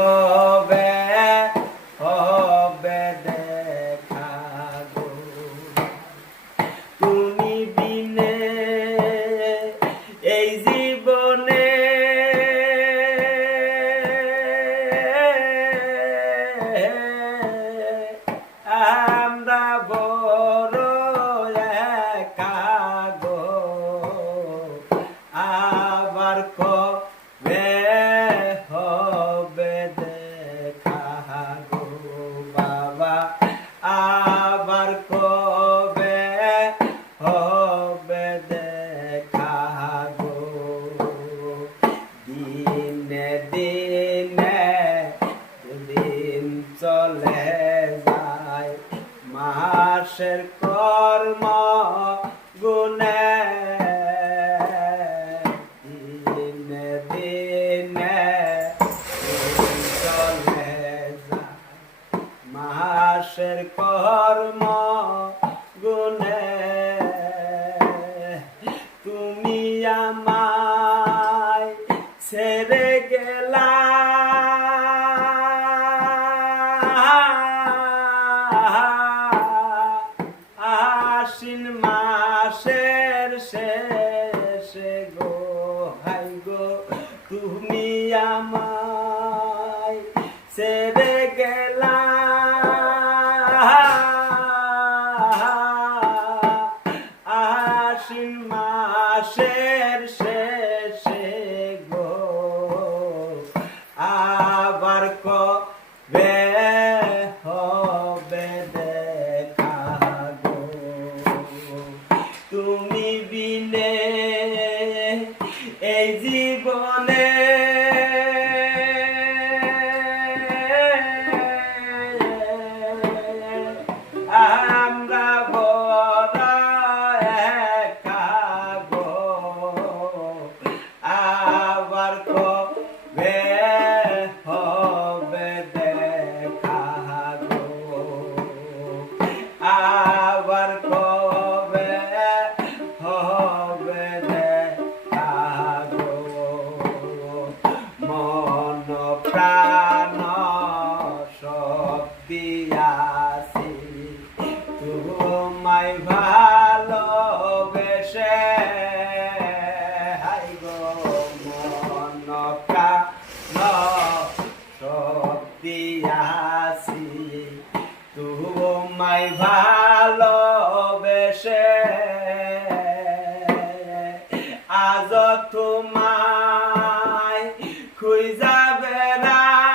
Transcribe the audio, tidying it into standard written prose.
হবে হবে দেখা গো তুমি বিনে এই জীবনে আমরা বড় একা গো আবার কবে হবে দেখা গো বাবা আবার কবে হবে দেখা গো দিনে দিনে দিন চলে যায় মাসের কর্ম গুনে দিনে দিনে দিন চলে যায় মাসের কর্ম গুনে তুমি আমায় ছেড়ে গেলা আশ্বিন মাসের শেষে গো হাই গো তুমি আমায় ছেড়ে গেলা আশ্বিন মাসের শেষে গো আবার কবে হবে দেখা গো তুমি বিনে এই জীবনে আমরা বড় একা গো আবার কবে হবে দেখা গো আবার কবে হবে দেখা গো মন প্রাণ